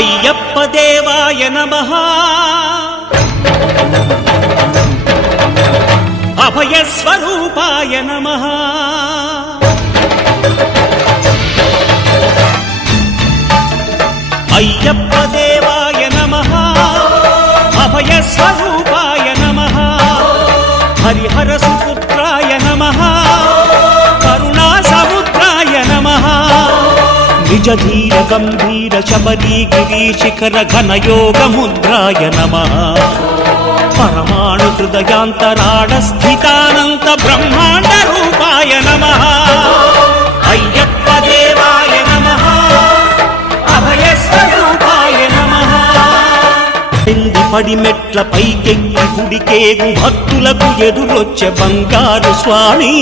అయ్యప్ప దేవాయ నమః అభయ స్వరూపాయ నమః అయ్యప్ప దేవాయ నమః అభయ స్వరూపాయ నమః హరిహర సుపుత్రాయ నమః కరుణా సముద్రాయ నమః నిజ ధీర గంభీర శబరీ గిరీశిఖర ఘన యోగ ముద్రాయ నమః పరమాణు హృదయాంతరాళ స్థితానంత బ్రహ్మాండ రూపాయ నమః అయ్యప్ప దేవాయ నమః అభయ స్వరూపాయ నమః పెంది పడి మెట్ల పైకెక్కి గుడికేగు భక్తులకు ఎదురొచ్చే బంగారు స్వామి